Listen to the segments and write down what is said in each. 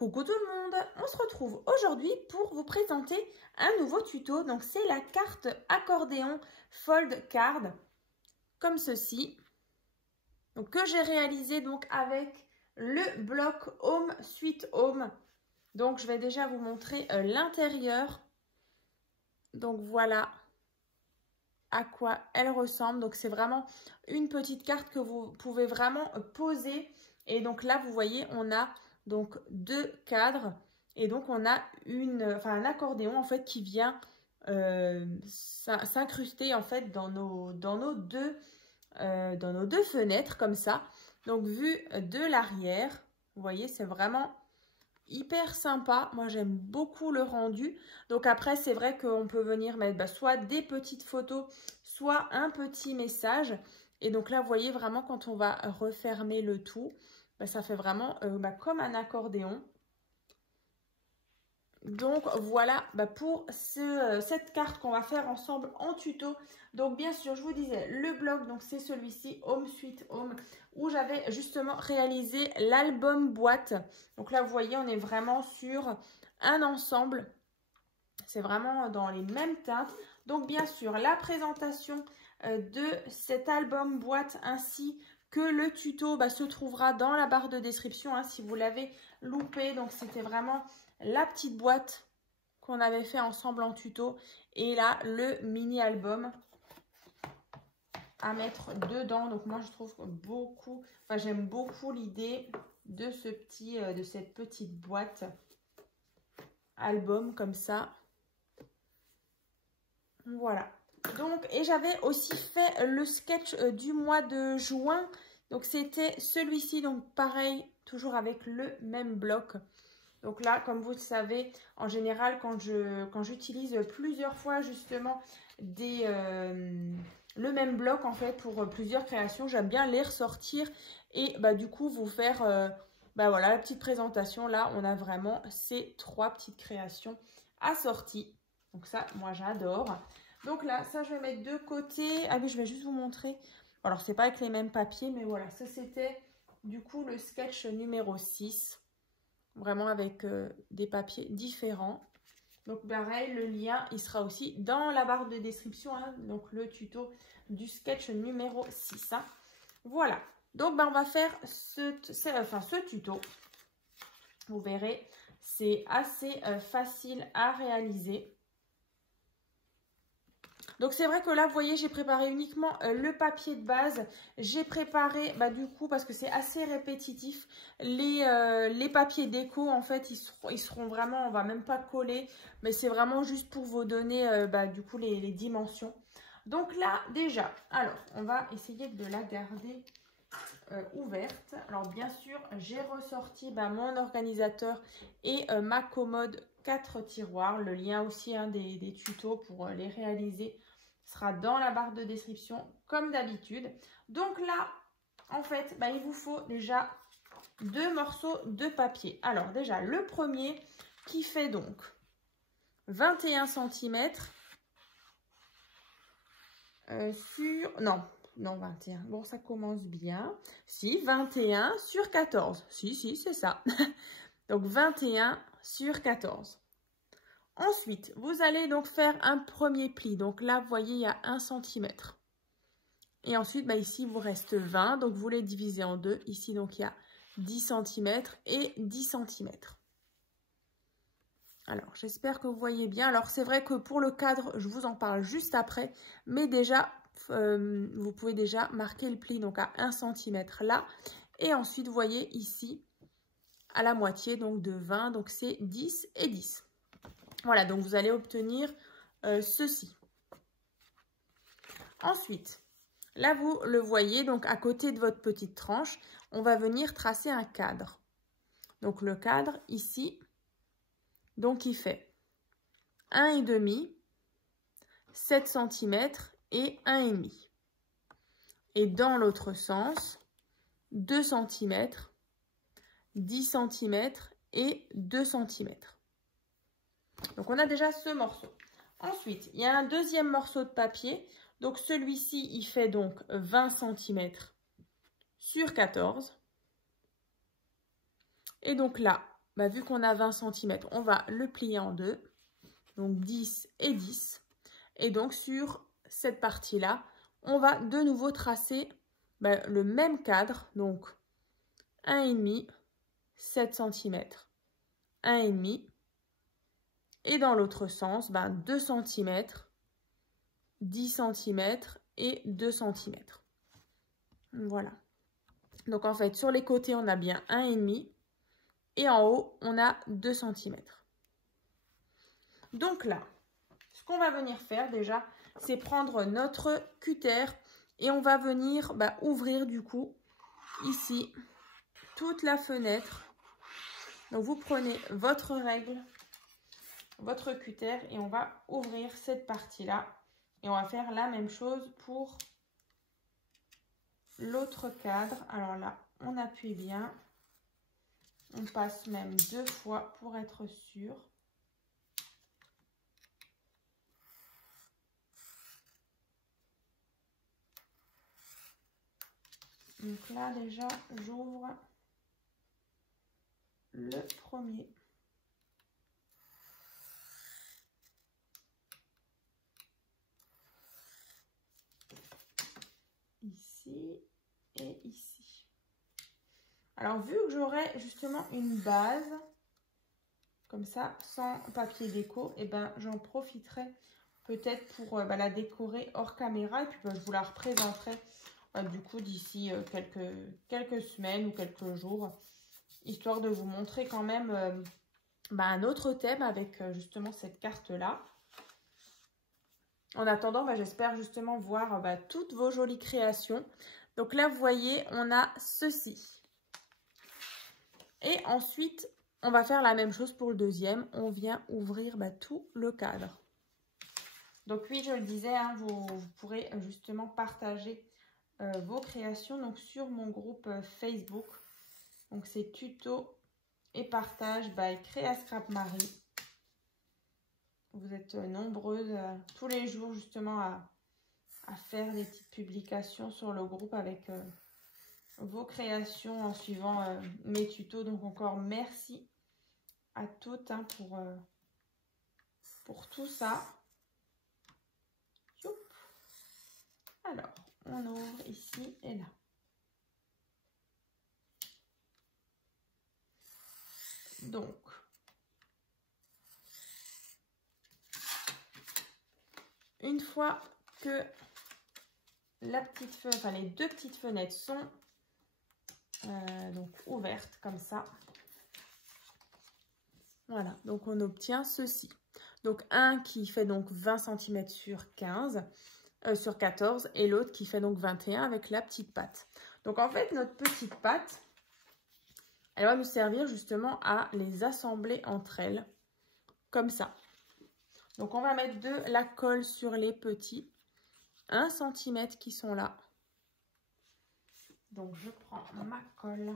Coucou tout le monde, on se retrouve aujourd'hui pour vous présenter un nouveau tuto. Donc c'est la carte accordéon fold card comme ceci. Donc que j'ai réalisé donc avec le bloc Home Sweet Home. Donc je vais déjà vous montrer l'intérieur. Donc voilà à quoi elle ressemble. Donc c'est vraiment une petite carte que vous pouvez vraiment poser. Et donc là vous voyez on a donc deux cadres et donc on a un accordéon en fait qui vient s'incruster en fait dans nos deux fenêtres comme ça. Donc vu de l'arrière, vous voyez c'est vraiment hyper sympa. Moi j'aime beaucoup le rendu. Donc après c'est vrai qu'on peut venir mettre soit des petites photos, soit un petit message. Et donc là vous voyez vraiment quand on va refermer le tout, ça fait vraiment comme un accordéon. Donc voilà pour cette carte qu'on va faire ensemble en tuto. Donc bien sûr je vous disais le bloc, donc c'est celui-ci Home Sweet Home, où j'avais justement réalisé l'album boîte. Donc là vous voyez on est vraiment sur un ensemble, c'est vraiment dans les mêmes teintes. Donc bien sûr la présentation de cet album boîte ainsi que le tuto se trouvera dans la barre de description si vous l'avez loupé. Donc c'était vraiment la petite boîte qu'on avait fait ensemble en tuto et là le mini album à mettre dedans. Donc moi je trouve beaucoup, j'aime beaucoup l'idée de cette petite boîte album comme ça. Voilà. Donc, et j'avais aussi fait le sketch du mois de juin. Donc, c'était celui-ci. Donc, pareil, toujours avec le même bloc. Donc là, comme vous le savez, en général, quand j'utilise plusieurs fois justement le même bloc en fait pour plusieurs créations, j'aime bien les ressortir et du coup vous faire voilà la petite présentation. Là, on a vraiment ces trois petites créations assorties. Donc ça, moi j'adore. Donc là, ça je vais mettre de côté. Ah oui, je vais juste vous montrer. Alors, c'est pas avec les mêmes papiers, mais voilà, ça c'était du coup le sketch numéro 6. Vraiment avec des papiers différents. Donc pareil, le lien, il sera aussi dans la barre de description. Donc le tuto du sketch numéro 6. Voilà. Donc on va faire ce tuto. Vous verrez, c'est assez facile à réaliser. Donc c'est vrai que là, vous voyez, j'ai préparé uniquement le papier de base. J'ai préparé, du coup, parce que c'est assez répétitif, les papiers déco, en fait, ils seront vraiment, on va même pas coller, mais c'est vraiment juste pour vous donner, du coup, les dimensions. Donc là, déjà, alors, on va essayer de la garder ouverte. Alors, bien sûr, j'ai ressorti mon organisateur et ma commode 4 tiroirs. Le lien aussi des tutos pour les réaliser sera dans la barre de description comme d'habitude. Donc là, en fait, il vous faut déjà deux morceaux de papier. Alors déjà, le premier qui fait donc 21 cm sur... Non, 21. Bon, ça commence bien. Si, 21 sur 14. Si, c'est ça. Donc 21 sur 14. Ensuite, vous allez donc faire un premier pli. Donc là, vous voyez, il y a 1 cm. Et ensuite, ici, il vous reste 20. Donc, vous les divisez en deux. Ici, donc, il y a 10 cm et 10 cm. Alors, j'espère que vous voyez bien. Alors, c'est vrai que pour le cadre, je vous en parle juste après. Mais déjà, vous pouvez déjà marquer le pli donc à 1 cm là. Et ensuite, vous voyez ici, à la moitié donc de 20. Donc, c'est 10 et 10. Voilà, donc vous allez obtenir ceci. Ensuite, là, vous le voyez, donc à côté de votre petite tranche, on va venir tracer un cadre. Donc, le cadre, ici, donc il fait 1,5, 7 cm et 1,5. Et dans l'autre sens, 2 cm, 10 cm et 2 cm. Donc, on a déjà ce morceau. Ensuite, il y a un deuxième morceau de papier. Donc, celui-ci, il fait donc 20 cm sur 14. Et donc là, bah, vu qu'on a 20 cm, on va le plier en deux. Donc 10 et 10. Et donc sur cette partie-là, on va de nouveau tracer bah, le même cadre. Donc 1,5, 7 cm, 1,5. Et dans l'autre sens, bah, 2 cm, 10 cm et 2 cm. Voilà. Donc en fait, sur les côtés, on a bien 1,5 et en haut, on a 2 cm. Donc là, ce qu'on va venir faire déjà, c'est prendre notre cutter et on va venir bah, ouvrir du coup ici toute la fenêtre. Donc vous prenez votre règle, votre cutter et on va ouvrir cette partie-là. Et on va faire la même chose pour l'autre cadre. Alors là, on appuie bien. On passe même 2 fois pour être sûr. Donc là, déjà, j'ouvre le premier. Ici et ici. Alors, vu que j'aurai justement une base, comme ça, sans papier déco, et ben j'en profiterai peut-être pour la décorer hors caméra. Et puis, je vous la représenterai du coup d'ici quelques semaines ou quelques jours, histoire de vous montrer quand même un autre thème avec justement cette carte-là. En attendant, j'espère justement voir toutes vos jolies créations. Donc là, vous voyez, on a ceci. Et ensuite, on va faire la même chose pour le deuxième. On vient ouvrir tout le cadre. Donc oui, je le disais, hein, vous pourrez justement partager vos créations donc sur mon groupe Facebook. Donc c'est tuto et partage by Créa Scrap Marie. Vous êtes nombreuses tous les jours justement à faire des petites publications sur le groupe avec vos créations en suivant mes tutos. Donc encore merci à toutes hein, pour tout ça. Youp. Alors, on ouvre ici et là. Donc, une fois que la petite fenêtre, enfin les deux petites fenêtres sont donc ouvertes comme ça. Voilà, donc on obtient ceci. Donc un qui fait donc 20 cm sur 15, sur 14 et l'autre qui fait donc 21 avec la petite patte. Donc en fait notre petite patte, elle va nous servir justement à les assembler entre elles comme ça. Donc on va mettre de la colle sur les petits 1 cm qui sont là. Donc je prends ma colle.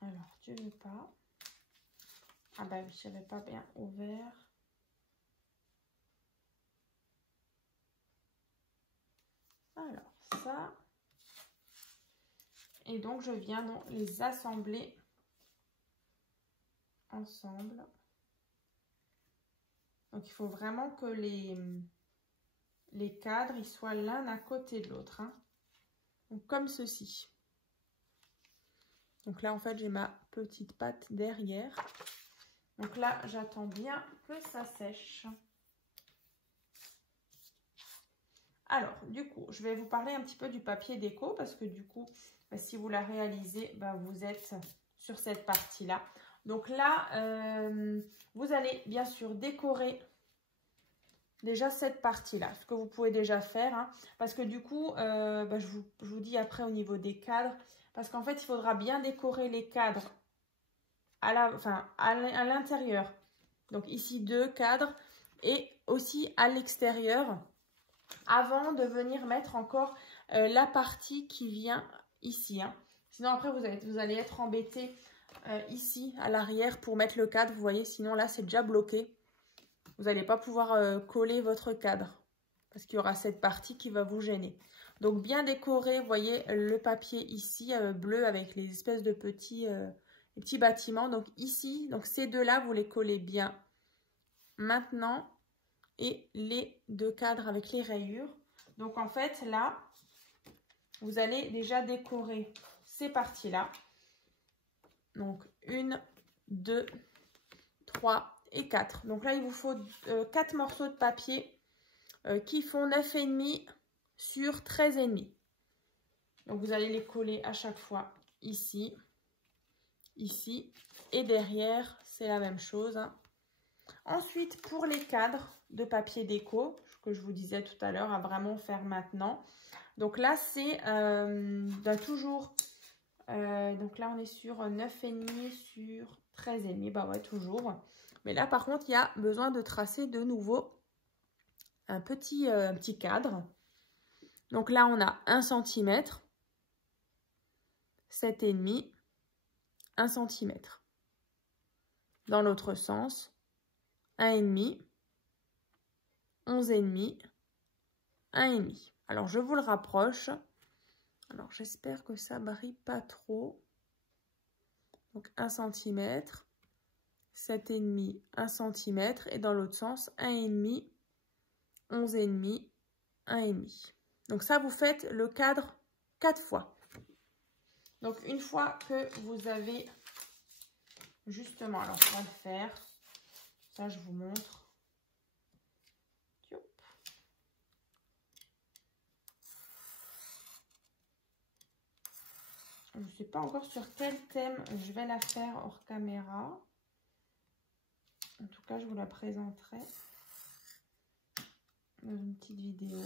Alors, tu veux pas. Ah bah oui, je n'avais pas bien ouvert. Alors, ça. Et donc, je viens donc les assembler ensemble. Donc, il faut vraiment que les cadres ils soient l'un à côté de l'autre. Hein. Donc, comme ceci. Donc là, en fait, j'ai ma petite patte derrière. Donc là, j'attends bien que ça sèche. Alors, du coup, je vais vous parler un petit peu du papier déco parce que du coup, si vous la réalisez, vous êtes sur cette partie-là. Donc là, vous allez bien sûr décorer déjà cette partie-là, ce que vous pouvez déjà faire. Hein, parce que du coup, je vous dis après au niveau des cadres, parce qu'en fait, il faudra bien décorer les cadres à l'intérieur. Donc ici, 2 cadres et aussi à l'extérieur avant de venir mettre encore la partie qui vient ici. Hein. Sinon, après, vous allez être embêté ici à l'arrière pour mettre le cadre. Vous voyez, sinon là, c'est déjà bloqué. vous n'allez pas pouvoir coller votre cadre parce qu'il y aura cette partie qui va vous gêner. Donc bien décorer, vous voyez le papier ici bleu avec les espèces de petits bâtiments. Donc ici, donc ces deux-là, vous les collez bien maintenant et les deux cadres avec les rayures. Donc en fait là, vous allez déjà décorer ces parties-là. Donc 1, 2, 3 et 4. Donc là, il vous faut 4 morceaux de papier qui font 9,5 sur 13,5. Donc vous allez les coller à chaque fois ici, ici et derrière, c'est la même chose. Hein. Ensuite, pour les cadres de papier déco, que je vous disais tout à l'heure, à vraiment faire maintenant. Donc là, c'est toujours... donc là, on est sur 9,5 sur 13,5. Bah ouais, toujours. Mais là, par contre, il y a besoin de tracer de nouveau un petit cadre. Donc là, on a 1 cm, 7,5, 1 cm. Dans l'autre sens, 1,5, 11,5, 1,5. Alors, je vous le rapproche. Alors, j'espère que ça brille pas trop. Donc, 1 cm, 7,5, 1 cm. Et dans l'autre sens, 1,5, 11,5, 1,5. Donc, ça, vous faites le cadre 4 fois. Donc, une fois que vous avez justement, alors, on va le faire. Ça, je vous montre. Je ne sais pas encore sur quel thème je vais la faire hors caméra. En tout cas, je vous la présenterai dans une petite vidéo.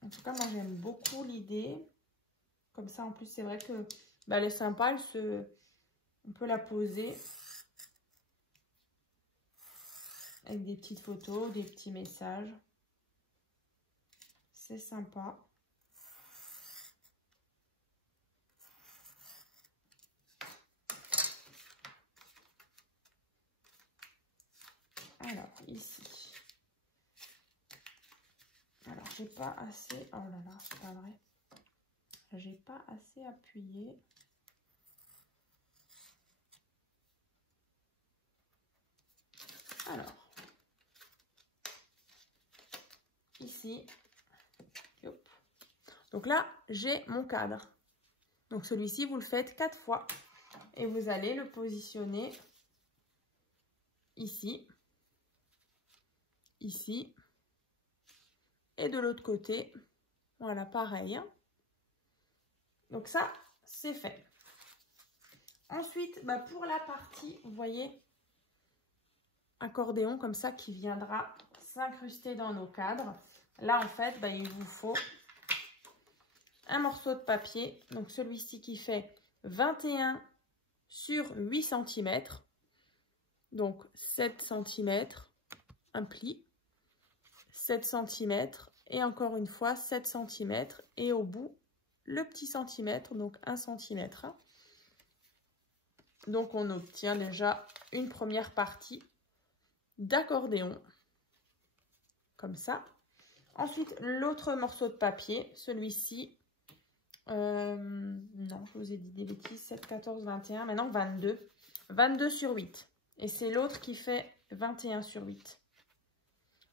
En tout cas, moi, j'aime beaucoup l'idée. Comme ça, en plus, c'est vrai que elle est sympa. On peut la poser avec des petites photos, des petits messages. C'est sympa. Alors, ici. Alors, j'ai pas assez... Oh là là, c'est pas vrai. J'ai pas assez appuyé. Alors, ici. Hop. Donc là, j'ai mon cadre. Donc, celui-ci, vous le faites 4 fois. Et vous allez le positionner ici. Ici et de l'autre côté, voilà, pareil. Donc ça, c'est fait. Ensuite, pour la partie, vous voyez, accordéon comme ça qui viendra s'incruster dans nos cadres. Là, en fait, il vous faut un morceau de papier, donc celui-ci qui fait 21 sur 8 cm, donc 7 cm, un pli. 7 cm et encore une fois 7 cm et au bout le petit centimètre, donc 1 cm. Donc on obtient déjà une première partie d'accordéon comme ça. Ensuite l'autre morceau de papier, celui-ci, non je vous ai dit des bêtises, 7, 14, 21, maintenant 22 sur 8 et c'est l'autre qui fait 21 sur 8.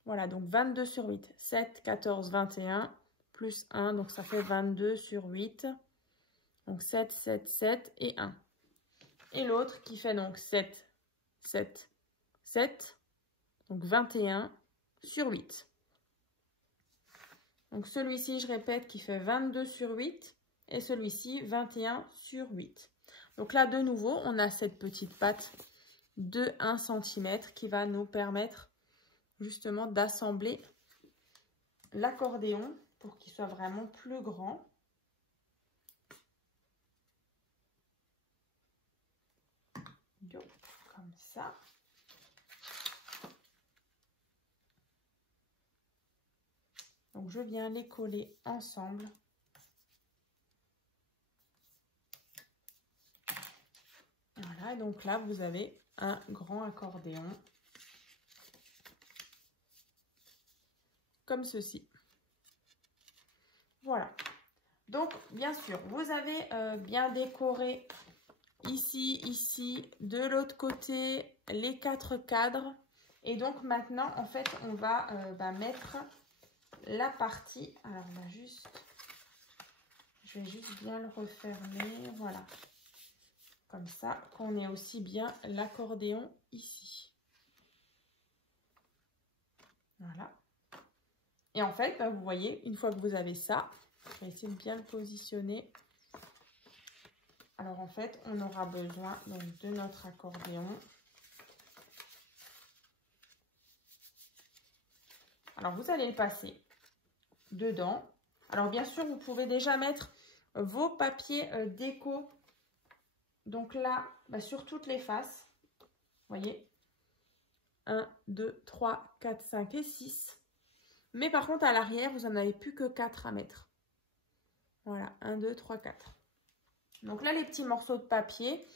Voilà, donc 22 sur 8, 7, 14, 21, plus 1, donc ça fait 22 sur 8. Donc 7, 7, 7 et 1. Et l'autre qui fait donc 7, 7, 7, donc 21 sur 8. Donc celui-ci, je répète, qui fait 22 sur 8 et celui-ci 21 sur 8. Donc là, de nouveau, on a cette petite patte de 1 cm qui va nous permettre justement d'assembler l'accordéon pour qu'il soit vraiment plus grand. Comme ça. Donc je viens les coller ensemble. Voilà, donc là vous avez un grand accordéon. Comme ceci. Voilà. Donc, bien sûr, vous avez bien décoré ici, ici, de l'autre côté, les 4 cadres. Et donc, maintenant, en fait, on va mettre la partie. Alors, on va juste... Je vais juste bien le refermer. Voilà. Comme ça, qu'on ait aussi bien l'accordéon ici. Voilà. Et en fait, vous voyez, une fois que vous avez ça, je vais essayer de bien le positionner. Alors en fait, on aura besoin donc, de notre accordéon. Alors vous allez le passer dedans. Alors bien sûr, vous pouvez déjà mettre vos papiers déco. Donc là, sur toutes les faces. Vous voyez, 1, 2, 3, 4, 5 et 6. Mais par contre, à l'arrière, vous n'en avez plus que 4 à mettre. Voilà, 1, 2, 3, 4. Donc là, les petits morceaux de papier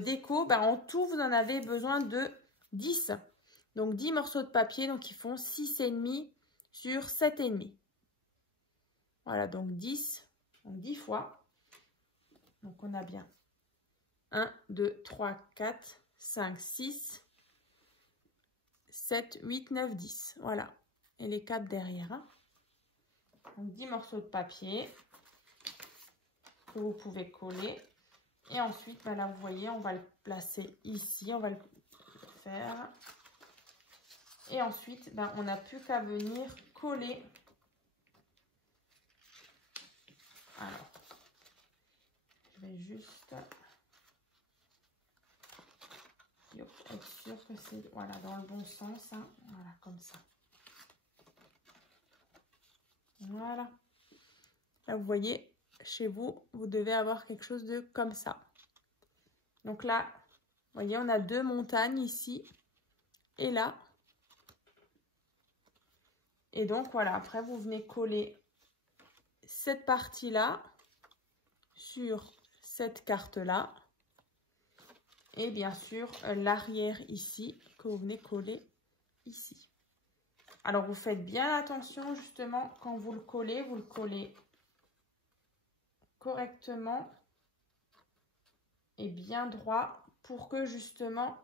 déco, en tout, vous en avez besoin de 10. Donc 10 morceaux de papier, donc ils font 6,5 sur 7,5. Voilà, donc 10, donc 10 fois. Donc on a bien 1, 2, 3, 4, 5, 6, 7, 8, 9, 10. Voilà. Et les 4 derrière. Hein. Donc 10 morceaux de papier que vous pouvez coller. Et ensuite, là, vous voyez, on va le placer ici. On va le faire. Et ensuite, on n'a plus qu'à venir coller. Alors, je vais juste être sûr que c'est voilà, dans le bon sens. Hein. Voilà, comme ça. Voilà. Là, vous voyez, chez vous, vous devez avoir quelque chose de comme ça. Donc là, vous voyez, on a 2 montagnes ici et là. Et donc, voilà, après, vous venez coller cette partie-là sur cette carte-là. Et bien sûr, l'arrière ici, que vous venez coller ici. Alors, vous faites bien attention, justement, quand vous le collez correctement et bien droit pour que, justement,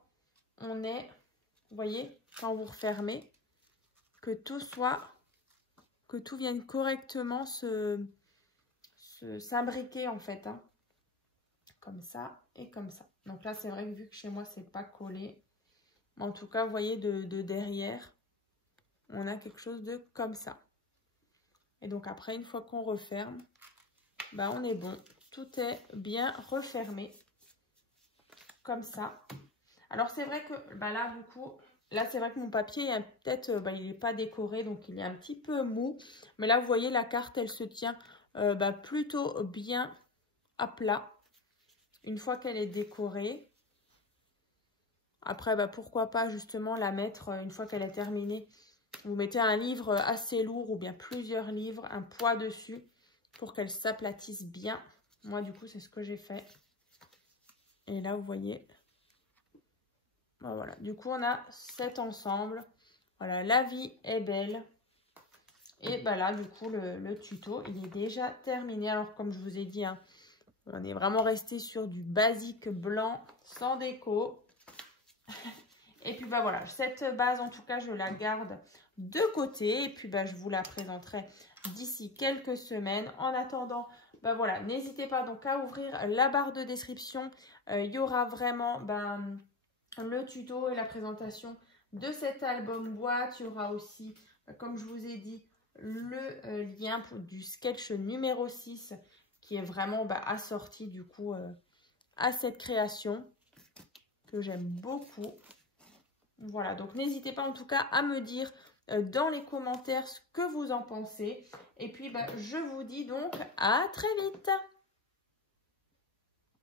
on ait, vous voyez, quand vous refermez, que tout vienne correctement s'imbriquer, en fait, hein. Comme ça et comme ça. Donc là, c'est vrai que vu que chez moi, c'est pas collé, en tout cas, vous voyez, de derrière, on a quelque chose de comme ça. Et donc après, une fois qu'on referme, on est bon. Tout est bien refermé. Comme ça. Alors, c'est vrai que là, du coup, là, c'est vrai que mon papier, peut-être, il n'est pas décoré, donc il est un petit peu mou. Mais là, vous voyez, la carte, elle se tient plutôt bien à plat. Une fois qu'elle est décorée. Après, pourquoi pas justement la mettre, une fois qu'elle est terminée, vous mettez un livre assez lourd ou bien plusieurs livres, un poids dessus pour qu'elle s'aplatisse bien. Moi, du coup, c'est ce que j'ai fait. Et là, vous voyez, voilà. Du coup, on a cet ensemble. Voilà, la vie est belle. Et là, du coup, le tuto, il est déjà terminé. Alors, comme je vous ai dit, hein, on est vraiment resté sur du basique blanc, sans déco. Et puis, voilà, cette base, en tout cas, je la garde de côté. Et puis, je vous la présenterai d'ici quelques semaines. En attendant, voilà, n'hésitez pas donc à ouvrir la barre de description. Il y aura vraiment le tuto et la présentation de cet album boîte. Il y aura aussi, comme je vous ai dit, le lien du sketch numéro 6 qui est vraiment assorti du coup à cette création que j'aime beaucoup. Voilà, donc n'hésitez pas en tout cas à me dire dans les commentaires ce que vous en pensez. Et puis je vous dis donc à très vite.